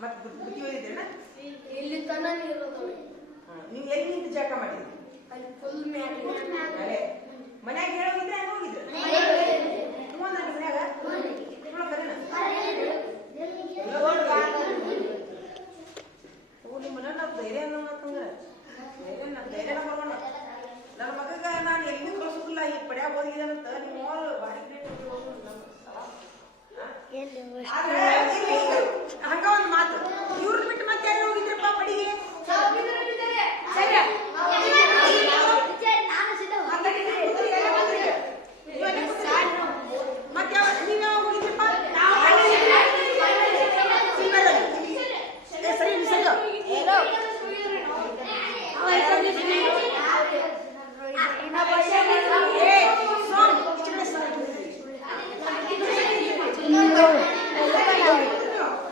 ಮತ್ತೆ ಬುದ್ಧಿ ಓದಿದ್ರೇನ ಇಲ್ಲಿ ತನ ಇರೋದು ನೀವು ಎಲ್ಲಿ ನಿಂತು ಜಳಕ ಮಾಡಿದ್ರಿ ಅಲ್ಲಿ ಫುಲ್ ಮ್ಯಾಟ್ ಅಲೆ ಮನ್ಯಾಗ ಹೇಳೋಗಿದ್ರೆ ಹೆಂಗ ಹೋಗಿದ್ರು ನೀವು ನನ್ನ ಮನ್ಯಾಗ ನೋಡ ಕರೆನ ನಿಮ್ಮ ಮನೆ ನಾವು ಧೈರ್ಯ ಅನ್ನೋಂಗಂದ್ರೆ ಧೈರ್ಯನ ಬರೋಣ ನನ್ನ ಮಗಗ ನಾನು ಎಲ್ಲಿ ಕಳ್ಸೋದಿಲ್ಲ ಈ ಪಡ್ಯಾಗ ಹೋಗಿದ್ದಾನಂತ ನಿಮ್ಮ ಭಾರಿ ಹಂಗ ಒಂದು ಮಾತು ಇವ್ರನ್ನ ಬಿಟ್ಟು ಮತ್ತೆ ಯಾರು ಹೋಗಿದ್ರಪ್ಪ ಪಡಿಗೆ ಮತ್ತೆ ನೀವ್ ಯಾವಾಗ ಹೋಗಿದ್ರಪ್ಪ ಸರಿ ಸರಿ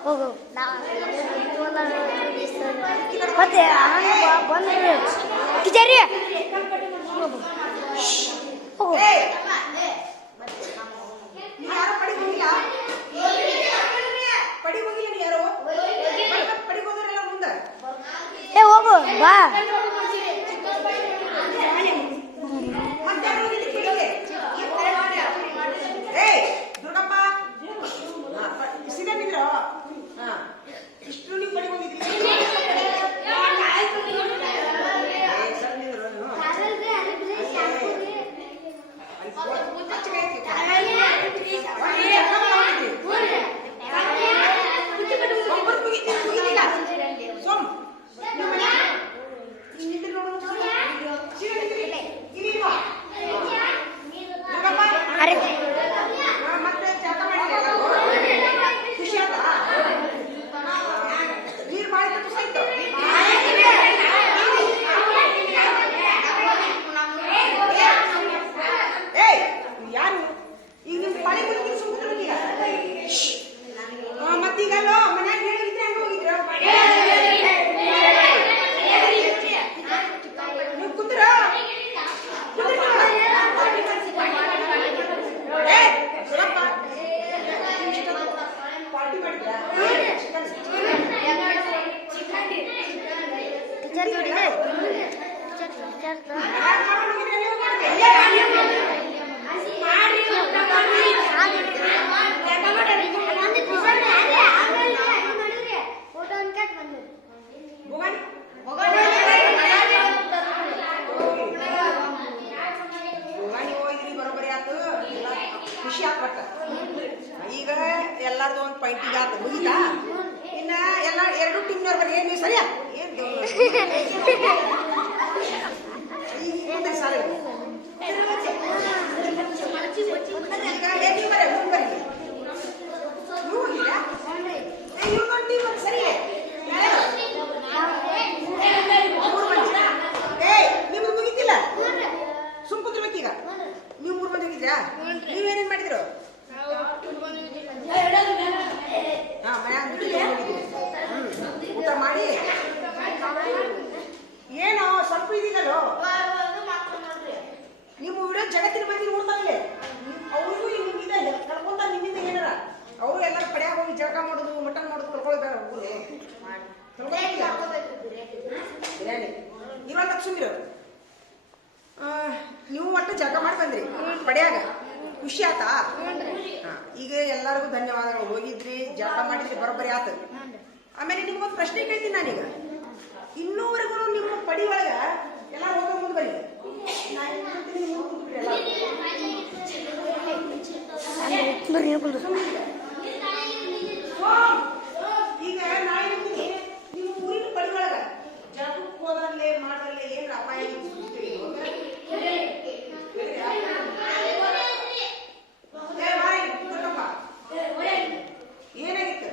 ಹೋಗು ಮತ್ತೆ ಬಂದ್ರಿ ಕಿಚರಿ ಹೋಗು ಏ ಹೋಗು ಬಾ ಈಗ ಎಲ್ಲಾರ್ದು ಒಂದು ಪಾಯಿಂಟಿಗೆ ಆತ ಮುಗಿತಾ ಇನ್ನ ಎಲ್ಲ ಎರಡು ಟೀಮ್ನವ್ರು ಬರ್ರಿ ನೀವು ಸರಿಯಾ ಏನು ಸಾಲ ಸರಿ ನಿಮ್ದು ಮುಗಿತಿಲ್ಲ ಸುಮ್ ಕುಂದ್ರಬೇಕೀಗ ನೀವು 3 ಮಂದಿ ಹೋಗಿದ್ರಾ ನೀವೇನೇನ್ ಮಾಡಿದ್ರು ಊಟ ಮಾಡಿ ಏನೋ ಸ್ವಲ್ಪ ಇದೀನಲ್ಲೋ ನೀವು ವಿಡಿಯೋ ಜಗತ್ತಿನ ಮಂದಿ ನೋಡ್ತಾರಲ್ಲೇ ಅವ್ರಿಗೂ ನಿಮ್ಮಿಂದ ಕರ್ಕೊಂತ ನಿಮ್ಮಿಂದ ಏನಾರ ಅವರು ಎಲ್ಲರೂ ಪಡ್ಯಾಗ ಹೋಗಿ ಜಳಕ ಮಾಡೋದು ಮಟನ್ ಮಾಡೋದು ಕರ್ಕೊಳ್ಬೇಡ ಬಿರಿಯಾನಿ ಇವಾಗ ಲಕ್ಷ್ಮೀರು ನೀವು ಒಟ್ಟು ಜಳಕ ಮಾಡಿ ಬಂದ್ರಿ ಪಡ್ಯಾಗ ಖುಷಿ ಆತಾ ಈಗ ಎಲ್ಲರಿಗೂ ಧನ್ಯವಾದಗಳು ಹೋಗಿದ್ರಿ ಜಳಕ ಮಾಡಿದ್ರಿ ಬರೋಬ್ಬರಿ ಆತ ಆಮೇಲೆ ನಿಮ್ಗೊಂದು ಪ್ರಶ್ನೆ ಕೇಳ್ತೀನಿ ನಾನೀಗ ಇನ್ನೂವರೆಗೂ ನಿಮ್ಮ ಪಡಿ ಒಳಗ ಎಲ್ಲ ಹೋಗೋ ಮುಂದೆ ಬರೀ ಈಗ ನಾಳೆ ನಿಮ್ಮ ಊರಿನ ಪಡಿ ಒಳಗ ಜಳಕಕ್ಕೆ ಹೋದ್ರಲ್ಲೇ ಮಾಡ್ರಲ್ಲೇ ಏನ್ ಅಪಾಯ ಏನಾಗಿತ್ತು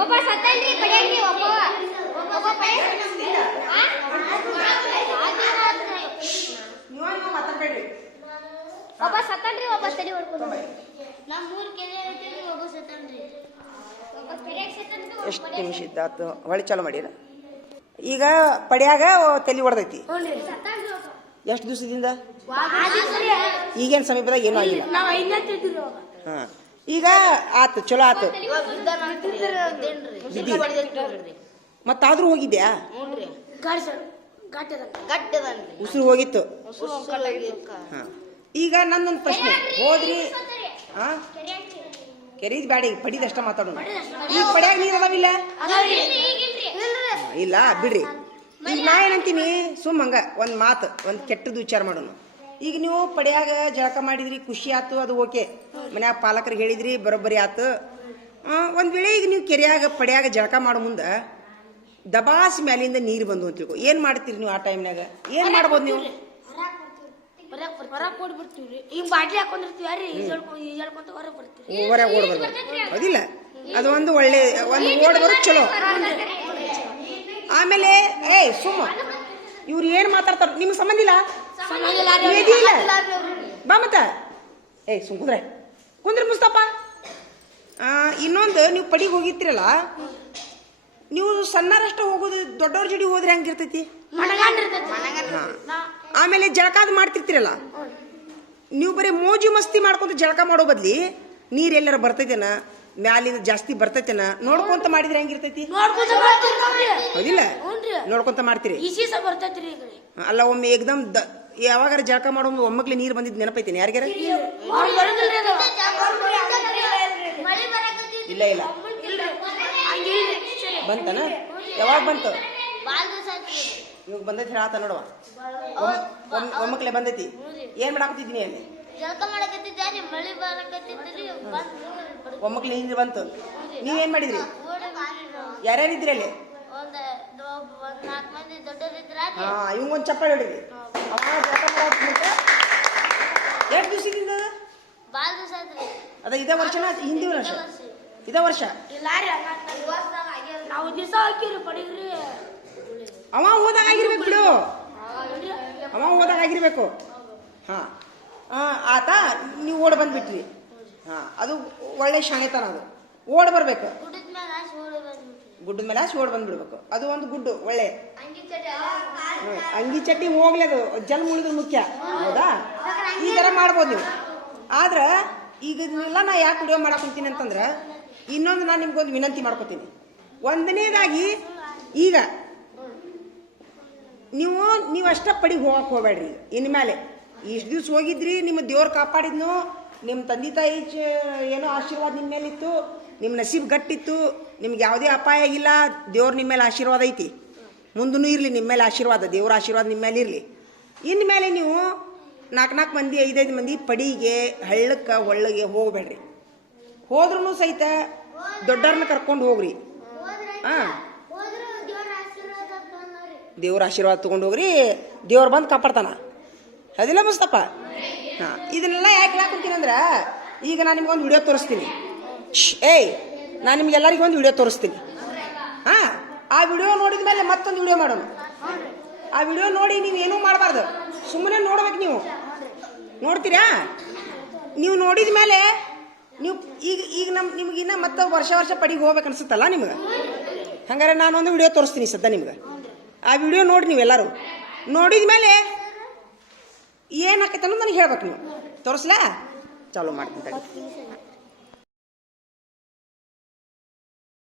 ಒಬ್ಬ ಸತ್ತಲ್ರಿ ಪಡೆಯಂಗಿ ಒಬ್ಬ ನೀವು ಮಾತಾಡ್ಬೇಡ್ರಿ ಒಬ್ಬ ಸತ್ತಲ್ರಿ ಒಬ್ಬ ತಲೆ ಹೊಡ್ಕೊಂಡು ನಮ್ಮ ಮೂರು ಕೆರೆ ಐತಿ ಒಬ್ಬ ಸತ್ತನ್ರಿ ಒಬ್ಬ ಕೆರೆ ಸತ್ತನ್ರಿ ಎಷ್ಟು ನಿಮಿಷ ಇದ್ದಾತು ಹೊಳಿ ಚಾಲು ಮಾಡಿರ ಈಗ ಪಡ್ಯಾಗ ತಲೆ ಹೊಡೆದೈತಿ ಹ್ಞೂ ಎಷ್ಟು ದಿವಸದಿಂದ ಈಗೇನು ಸಮೀಪದಾಗ ಏನೂ ಆಗಿಲ್ಲ ನಾವು 5ನೇ ತಿಂತೀವಿ ಅವಾಗ ಹಾಂ ಈಗ ಆತು ಚಲೋ ಆತು ಮತ್ತಾದ್ರೂ ಹೋಗಿದ್ಯಾ ಗಾಡಿ ಸರ್ ಗಟ್ಟದನ್ರಿ ಉಸಿರು ಹೋಗಿತ್ತು ಹಾಂ ಈಗ ನನ್ನೊಂದು ಪ್ರಶ್ನೆ ಹೋದ್ರಿ ಹಾಂ ಕೆರೀದ್ ಬ್ಯಾಡ ಈಗ ಪಡಿದಷ್ಟ ಮಾತಾಡೋಣ ಈಗ ಪಡ್ಯಾಗ ನೀರು ಅದಾವಿಲ್ಲ ಇಲ್ಲ ಬಿಡ್ರಿ ಈಗ ನಾ ಏನಂತೀನಿ ಹಂಗ ಒಂದು ಮಾತು ಒಂದು ಕೆಟ್ಟದ್ದು ವಿಚಾರ ಮಾಡೋಣ ಈಗ ನೀವು ಪಡ್ಯಾಗ ಜಳಕ ಮಾಡಿದ್ರಿ ಖುಷಿ ಆಯ್ತು ಅದು ಓಕೆ ಮನ್ಯಾಗ ಪಾಲಕರಿಗೆ ಹೇಳಿದ್ರಿ ಬರೋಬ್ಬರಿ ಆಯ್ತು ಒಂದು ವೇಳೆ ಈಗ ನೀವು ಕೆರೆಯಾಗ ಪಡ್ಯಾಗ ಜಳಕ ಮಾಡೋ ಮುಂದೆ ದಬಾಸಿ ಮ್ಯಾಲಿಂದ ನೀರು ಬಂದು ಅಂತ ತಿಳ್ಕೊ ಏನು ಮಾಡ್ತೀರಿ ನೀವು ಆ ಟೈಮ್ನಾಗ ಏನು ಮಾಡ್ಬೋದು ನೀವು ಹೊರಗೆ ಕೊಡ್ಬಿಡ್ತೀವಿ ಈಗ ಬಾಟ್ಲಿ ಹಾಕೊಂಡಿರ್ತೀವಿ ಯಾರು ಈಜಾಡ್ಕೊಂತ ಹೊರಗೆ ಬರ್ತೀವಿ ಹೊರಗೆ ಓಡ್ ಬರ್ಬೇಕು ಅದಿಲ್ಲ ಅದು ಒಂದು ಒಳ್ಳೆ ಒಂದು ಓಡ್ ಬರೋದು ಚಲೋ ಆಮೇಲೆ ಸುಮ್ಮ ಇವ್ರು ಏನು ಮಾತಾಡ್ತಾರ ನಿಮ್ಗೆ ಸಂಬಂಧ ಇಲ್ಲ ಬಾ ಮತ್ತ ಸುಮ್ ಕುಂದ್ರೆ ಮುಸ್ತಪ್ಪ ಇನ್ನೊಂದು ನೀವು ಪಡಿಗೆ ಹೋಗಿರ್ತೀರಲ್ಲ ನೀವು ಸಣ್ಣರಷ್ಟು ಹೋಗೋದು ದೊಡ್ಡವ್ರ ಜೋಡಿ ಹೋದ್ರೆ ಹೆಂಗಿರ್ತೈತಿ ಆಮೇಲೆ ಜಳಕಾದ್ ಮಾಡ್ತಿರ್ತೀರಲ್ಲ ನೀವು ಬರೀ ಮೋಜು ಮಸ್ತಿ ಮಾಡ್ಕೊಂತ ಜಳಕ ಮಾಡೋ ಬದ್ಲಿ ನೀರ್ ಎಲ್ಲಾರ ಬರ್ತೈತೇನ ಮ್ಯಾಲಿಂದ ಜಾಸ್ತಿ ಬರ್ತೈತೇನ ನೋಡ್ಕೊಂತ ಮಾಡಿದ್ರೆ ಹೆಂಗಿರ್ತೈತಿ ಹೌದಿಲ್ಲ ನೋಡ್ಕೊಂತ ಮಾಡ್ತೀರಿ ಅಲ್ಲ ಒಮ್ಮೆ ಏಕ್ದಮ್ ಯಾವಾಗಾರ ಜಳಕ ಮಾಡೋ ಒಮ್ಮಕ್ಲೆ ನೀರು ಬಂದಿದ್ದು ನೆನಪೈತೇನೆ ಯಾರಿಗಾರ ಇಲ್ಲ ಇಲ್ಲ ಬಂತನ ಯಾವಾಗ ಬಂತು ಇವಾಗ ಬಂದೈತಿ ಆತ ನೋಡುವ ಒಮ್ಮಕ್ಲೆ ಬಂದೈತಿ ಏನ್ ಮಾಡಾಕತ್ತಿದ್ದೀನಿ ಅಲ್ಲಿ ಒಮ್ಮಕ್ಲೆ ನೀರು ಬಂತು ನೀವೇನ್ ಮಾಡಿದ್ರಿ ಯಾರ್ಯಾರಿದ್ರಿ ಅಲ್ಲಿ ಇವಂಗೊಂದು ಚಪ್ಪಾಳೆ ಹೊಡಿದ್ರಿ ಎಷ್ಟು ದಿವಸದಿಂದ ಅದ ಇದೇ ವರ್ಷನ ಹಿಂದಿ ವರ್ಷ ಇದೇ ವರ್ಷ ನಾವು ದಿವಸ ಹಾಕಿರಿ ಪಡಿಗ್ರಿ ಅವ ಹೋದಾಗ ಆಗಿರ್ಬೇಕು ಬಿಡು ಅವ ಹೋದಾಗ ಆಗಿರ್ಬೇಕು ಹಾ ಆತ ನೀವು ಓಡ್ ಬಂದ್ಬಿಟ್ರಿ ಹಾ ಅದು ಒಳ್ಳೆ ಶಾಣೆತನ ಅದು ಓಡ್ ಬರ್ಬೇಕು ಗುಡ್ಡದ ಮೇಲೆ ಹಾಸಿ ಓಡ್ ಬಂದ್ಬಿಡ್ಬೇಕು ಅದು ಒಂದು ಗುಡ್ಡು ಒಳ್ಳೆ ಅಂಗಿ ಚಟ್ಟಿ ಹೋಗ್ಲಿ ಅದು ಜಲ್ ಮುಳಿದ್ರೆ ಮುಖ್ಯ ಹೌದಾ ಈ ತರ ಮಾಡ್ಬೋದು ನೀವು ಆದ್ರ ಈಗ ಇದನ್ನೆಲ್ಲ ನಾ ಯಾಕೆ ವಿಡಿಯೋ ಮಾಡಕ್ ಕುಂತೀನಿ ಅಂತಂದ್ರ ಇನ್ನೊಂದು ನಾನು ನಿಮ್ಗೊಂದು ವಿನಂತಿ ಮಾಡ್ಕೋತೀನಿ ಒಂದನೇದಾಗಿ ಈಗ ನೀವು ಅಷ್ಟ ಪಡಿಗೆ ಹೋಗಕ್ಕೆ ಹೋಗ್ಬೇಡ್ರಿ ಇನ್ಮೇಲೆ ಇಷ್ಟು ದಿವ್ಸ ಹೋಗಿದ್ರಿ ನಿಮ್ಮ ದೇವ್ರು ಕಾಪಾಡಿದ್ನು ನಿಮ್ಮ ತಂದೆ ತಾಯಿ ಏನೋ ಆಶೀರ್ವಾದ ನಿಮ್ಮ ಮೇಲಿತ್ತು ನಿಮ್ಮ ನಸೀಬ್ ಗಟ್ಟಿತ್ತು ನಿಮ್ಗೆ ಯಾವುದೇ ಅಪಾಯ ಇಲ್ಲ ದೇವ್ರು ನಿಮ್ಮ ಮೇಲೆ ಆಶೀರ್ವಾದ ಐತಿ ಮುಂದೂ ಇರಲಿ ನಿಮ್ಮ ಮೇಲೆ ಆಶೀರ್ವಾದ ದೇವ್ರ ಆಶೀರ್ವಾದ ನಿಮ್ಮ ಮೇಲೆ ಇರಲಿ ಇನ್ಮೇಲೆ ನೀವು 4 ಮಂದಿ 5 ಮಂದಿ ಪಡಿಗೆ ಹಳ್ಳಕ್ಕೆ ಒಳ್ಳಗೆ ಹೋಗ್ಬೇಡ್ರಿ ಹೋದ್ರೂ ಸಹಿತ ದೊಡ್ಡವ್ರನ್ನ ಕರ್ಕೊಂಡು ಹೋಗ್ರಿ ದೇವ್ರ ಆಶೀರ್ವಾದ ತಗೊಂಡು ಹೋಗ್ರಿ ದೇವ್ರು ಬಂದು ಕಾಪಾಡ್ತಾನ ಅದಿಲ್ಲ ಮುಸ್ತಪ್ಪ ಇದನ್ನೆಲ್ಲ ಯಾಕೆ ಹೇಳಾಕೊಂತೀನಿ ಅಂದ್ರೆ ಈಗ ನಾನು ನಿಮ್ಗೊಂದು ವಿಡಿಯೋ ತೋರಿಸ್ತೀನಿ ನಾನು ನಿಮ್ಗೆಲ್ಲರಿಗೂ ಒಂದು ವಿಡಿಯೋ ತೋರಿಸ್ತೀನಿ ಆ ವಿಡಿಯೋ ನೋಡಿದ ಮೇಲೆ ಮತ್ತೊಂದು ವಿಡಿಯೋ ಮಾಡೋಣ ಆ ವಿಡಿಯೋ ನೋಡಿ ನೀವು ಏನೂ ಮಾಡಬಾರ್ದು ಸುಮ್ಮನೆ ನೋಡ್ಬೇಕು ನೀವು ನೋಡ್ತೀರಾ ನೀವು ನೋಡಿದ ಮೇಲೆ ನೀವು ಈಗ ನಿಮ್ಗಿನ್ನ ಮತ್ತೆ ವರ್ಷ ಪಡಿಗೆ ಹೋಗ್ಬೇಕು ಅನ್ಸುತ್ತಲ್ಲ ನಿಮ್ಗೆ ಹಂಗಾರೆ ನಾನೊಂದು ವಿಡಿಯೋ ತೋರಿಸ್ತೀನಿ ಸದ್ಯ ನಿಮ್ಗೆ ಆ ವಿಡಿಯೋ ನೋಡಿ ನೀವೆಲ್ಲರೂ ನೋಡಿದ ಮೇಲೆ ಏನಾಕೈತೆ ಅನ್ನೋದು ನನಗೆ ಹೇಳ್ಬೇಕು ನೀವು ತೋರಿಸ್ಲಾ ಚಾಲು ಮಾಡ್ತೀನಿ